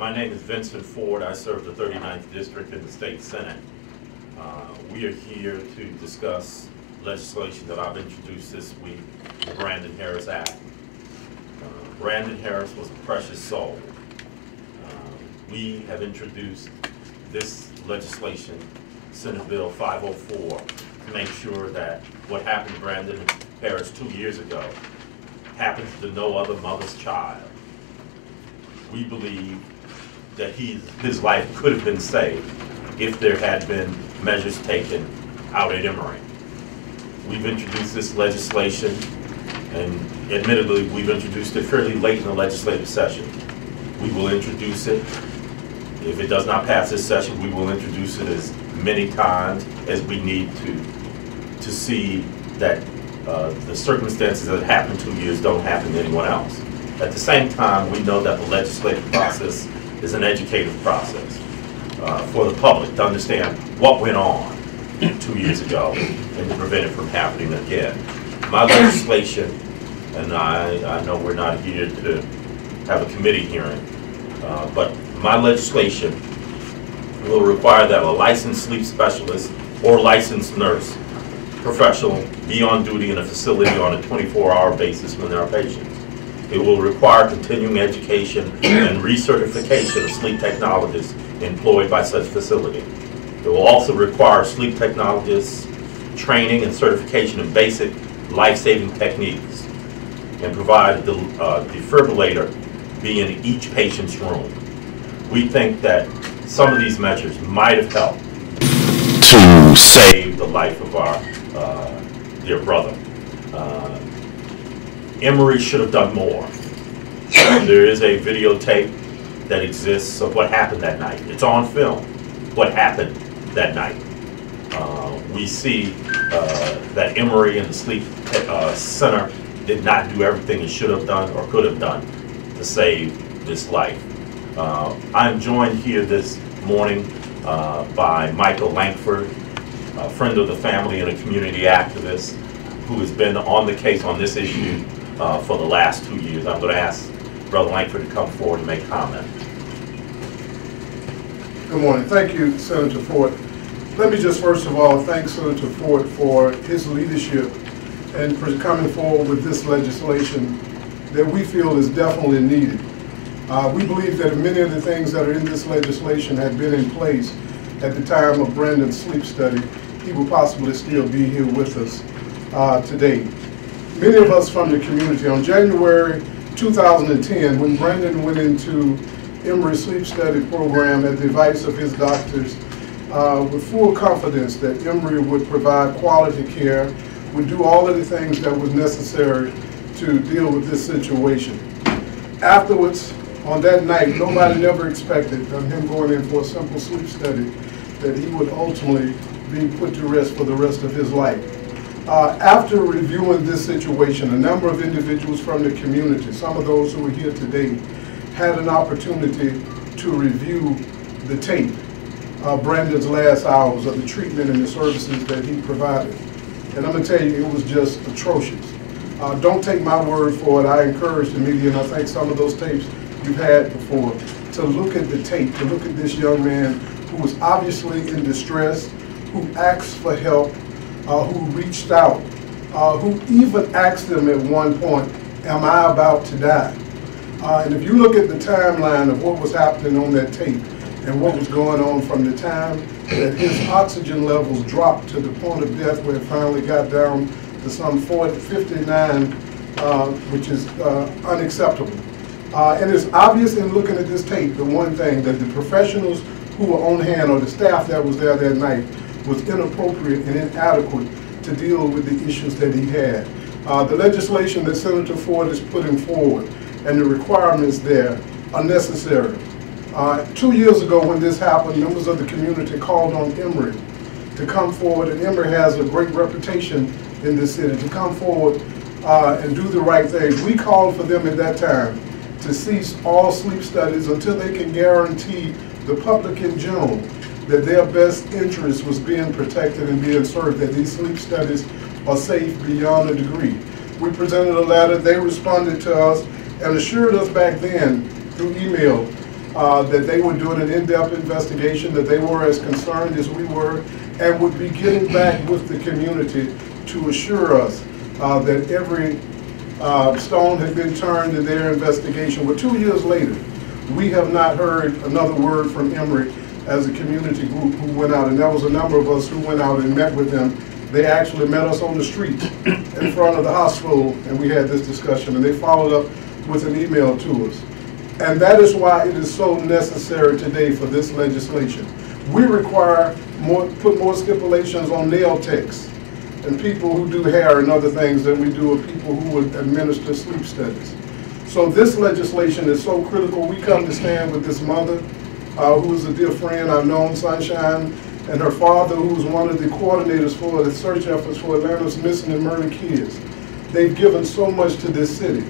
My name is Vincent Ford. I serve the 39th District in the State Senate. We are here to discuss legislation that I've introduced this week, the Brandon Harris Act. Brandon Harris was a precious soul. We have introduced this legislation, Senate Bill 504, to make sure that what happened to Brandon Harris 2 years ago happens to no other mother's child. We believe that his life could have been saved if there had been measures taken out at Emory. We've introduced this legislation, and admittedly, we've introduced it fairly late in the legislative session. We will introduce it. If it does not pass this session, we will introduce it as many times as we need to see that the circumstances that happened 2 years don't happen to anyone else. At the same time, we know that the legislative process is an educative process for the public to understand what went on 2 years ago and to prevent it from happening again. My legislation, and I know we're not here to have a committee hearing, but my legislation will require that a licensed sleep specialist or licensed nurse professional be on duty in a facility on a 24-hour basis when there are patients. It will require continuing education and recertification of sleep technologists employed by such facility. It will also require sleep technologists training and certification in basic life-saving techniques and provide a defibrillator be in each patient's room. We think that some of these measures might have helped to save the life of our dear brother. Emory should have done more. There is a videotape that exists of what happened that night. It's on film, what happened that night. We see that Emory and the Sleep Center did not do everything it should have done or could have done to save this life. I'm joined here this morning by Michael Lankford, a friend of the family and a community activist who has been on the case on this issue for the last 2 years. I'm going to ask Brother Lankford to come forward and make comment. Good morning. Thank you, Senator Ford. Let me just first of all thank Senator Ford for his leadership and for coming forward with this legislation that we feel is definitely needed. We believe that many of the things that are in this legislation had been in place at the time of Brandon's sleep study. He will possibly still be here with us today. Many of us from the community, on January 2010, when Brandon went into Emory's sleep study program at the advice of his doctors, with full confidence that Emory would provide quality care, would do all of the things that was necessary to deal with this situation. Afterwards, on that night, nobody never expected him going in for a simple sleep study that he would ultimately be put to rest for the rest of his life. After reviewing this situation, a number of individuals from the community, some of those who are here today, had an opportunity to review the tape of Brandon's last hours of the treatment and the services that he provided. And I'm going to tell you, it was just atrocious. Don't take my word for it. I encourage the media, and I think some of those tapes you've had before, to look at the tape, to look at this young man who was obviously in distress, who asked for help, who reached out, who even asked them at one point, am I about to die? And if you look at the timeline of what was happening on that tape and what was going on from the time that his oxygen levels dropped to the point of death where it finally got down to some 59, which is unacceptable. And it's obvious in looking at this tape, the one thing, that the professionals who were on hand, or the staff that was there that night, was inappropriate and inadequate to deal with the issues that he had. The legislation that Senator Ford is putting forward and the requirements there are necessary. 2 years ago when this happened, members of the community called on Emory to come forward, and Emory has a great reputation in this city, to come forward and do the right thing. We called for them at that time to cease all sleep studies until they can guarantee the public in general that their best interest was being protected and being served, that these sleep studies are safe beyond a degree. We presented a letter, they responded to us and assured us back then through email that they were doing an in-depth investigation, that they were as concerned as we were, and would be getting back with the community to assure us that every stone had been turned in their investigation. Well, 2 years later, we have not heard another word from Emory as a community group who went out, and there was a number of us who went out and met with them. They actually met us on the street in front of the hospital, and we had this discussion, and they followed up with an email to us. And that is why it is so necessary today for this legislation. We require put more stipulations on nail techs and people who do hair and other things than we do with people who would administer sleep studies. So this legislation is so critical. We come to stand with this mother, who is a dear friend. I've known Sunshine, and her father, who was one of the coordinators for the search efforts for Atlanta's missing and murdered kids. They've given so much to this city.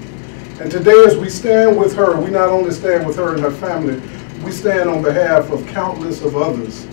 And today, as we stand with her, we not only stand with her and her family, we stand on behalf of countless of others,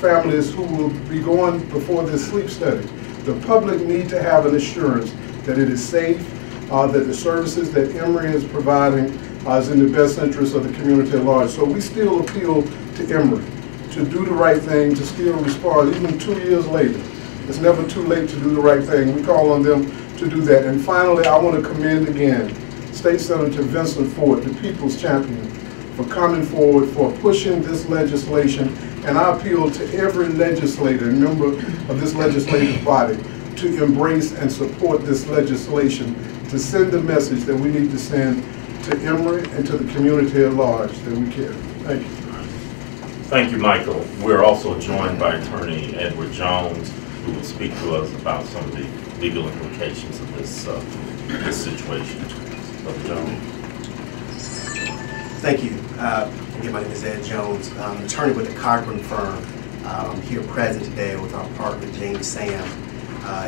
families who will be going before this sleep study. The public need to have an assurance that it is safe, that the services that Emory is providing is in the best interest of the community at large. So we still appeal to Emory to do the right thing, to still respond, even 2 years later. It's never too late to do the right thing. We call on them to do that. And finally, I want to commend again State Senator Vincent Ford, the people's champion, for coming forward, for pushing this legislation. And I appeal to every legislator and member of this legislative body to embrace and support this legislation, to send the message that we need to send to Emory and to the community at large that we care. Thank you. Thank you, Michael. We're also joined by Attorney Edward Jones, who will speak to us about some of the legal implications of this situation. Brother Jones. Thank you. Again, my name is Ed Jones. I'm an attorney with the Cochran firm. I'm here present today with our partner, James Sam,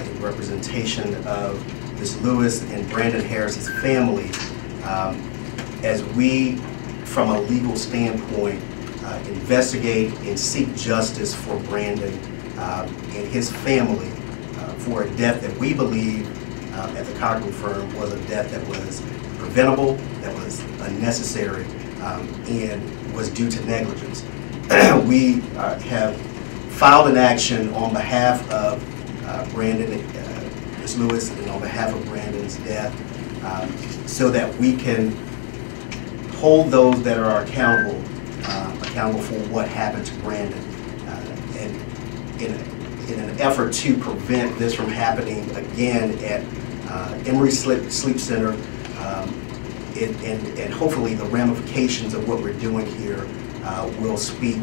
in representation of Ms. Lewis and Brandon Harris's family, as we, from a legal standpoint, investigate and seek justice for Brandon and his family for a death that we believe at the Cochran firm was a death that was preventable, that was unnecessary, and was due to negligence. We have filed an action on behalf of Brandon, Ms. Lewis, and on behalf of Brandon's death, so that we can hold those that are accountable for what happened to Brandon, and in an effort to prevent this from happening again at Emory Sleep Center, and hopefully the ramifications of what we're doing here will speak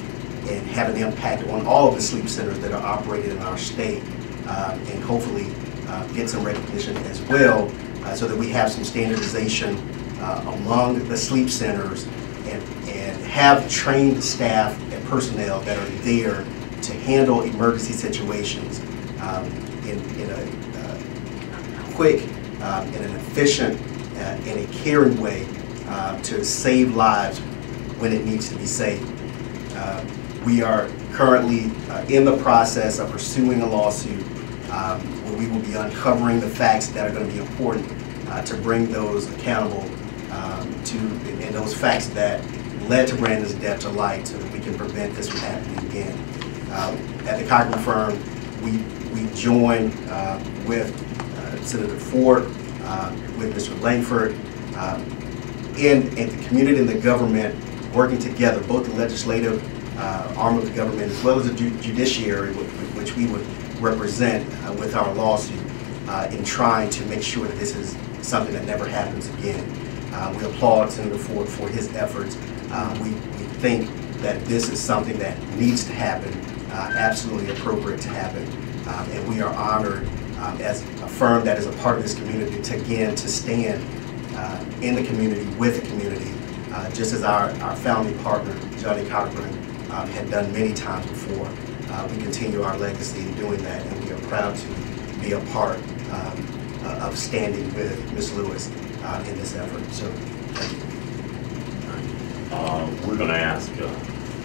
and have an impact on all of the sleep centers that are operated in our state, and hopefully get some recognition as well, so that we have some standardization among the sleep centers and have trained staff and personnel that are there to handle emergency situations in a quick and an efficient and a caring way to save lives when it needs to be saved. We are currently in the process of pursuing a lawsuit where we will be uncovering the facts that are going to be important to bring those accountable and those facts that led to Brandon's death to light, so that we can prevent this from happening again. At the Cochran firm, we join with Senator Ford, with Mr. Langford, and the community and the government working together, both the legislative arm of the government as well as the judiciary, which we would represent with our lawsuit, in trying to make sure that this is something that never happens again. We applaud Senator Ford for his efforts. We think that this is something that needs to happen, absolutely appropriate to happen, and we are honored as a firm that is a part of this community to stand in the community with the community, just as our founding partner, Johnny Cochran, had done many times before. We continue our legacy in doing that, and we are proud to be a part of standing with Ms. Lewis in this effort. So, thank you. We're going to ask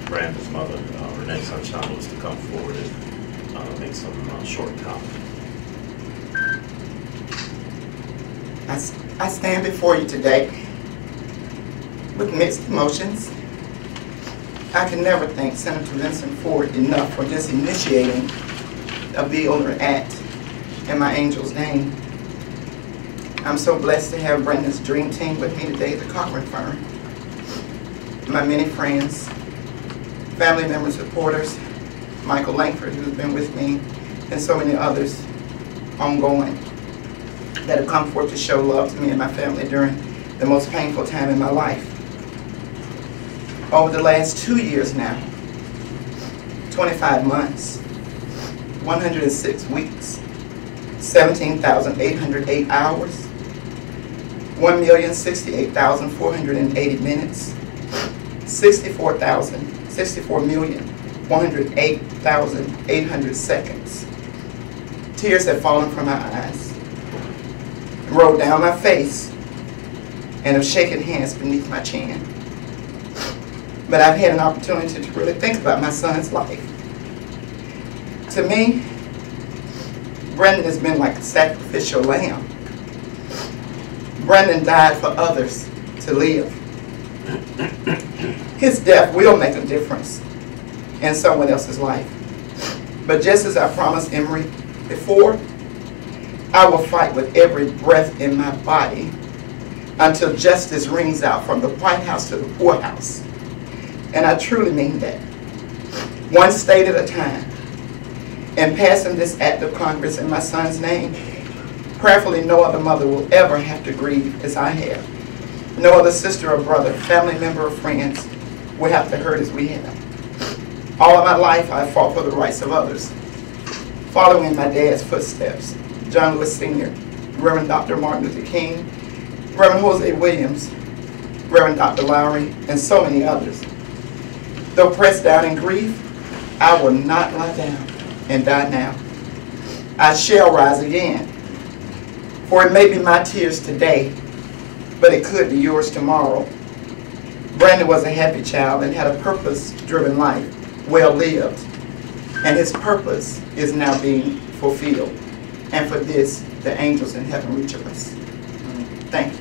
Brandon's mother, Renee Sunshine Lewis, to come forward and make some short comments. I stand before you today with mixed emotions. I can never thank Senator Vincent Ford enough for just initiating a bill or act in my angel's name. I'm so blessed to have Brandon's dream team with me today, the Cochran firm. My many friends, family members, supporters, Michael Langford, who's been with me, and so many others ongoing that have come forth to show love to me and my family during the most painful time in my life. Over the last 2 years now, 25 months, 106 weeks, 17,808 hours, 1,068,480 minutes, 64,108,800 seconds. Tears have fallen from my eyes, rolled down my face, and have shaken hands beneath my chin. But I've had an opportunity to really think about my son's life. To me, Brandon has been like a sacrificial lamb. Brandon died for others to live. His death will make a difference in someone else's life. But just as I promised Emory before, I will fight with every breath in my body until justice rings out from the White House to the poorhouse. And I truly mean that. One state at a time. In passing this act of Congress in my son's name, prayerfully no other mother will ever have to grieve as I have. No other sister or brother, family member or friends will have to hurt as we have. All of my life I fought for the rights of others, following in my dad's footsteps, John Lewis Sr., Reverend Dr. Martin Luther King, Reverend Jose Williams, Reverend Dr. Lowry, and so many others. Though pressed down in grief, I will not lie down and die now. I shall rise again. For it may be my tears today, but it could be yours tomorrow. Brandon was a happy child and had a purpose-driven life, well lived. And his purpose is now being fulfilled. And for this, the angels in heaven rejoice. Thank you.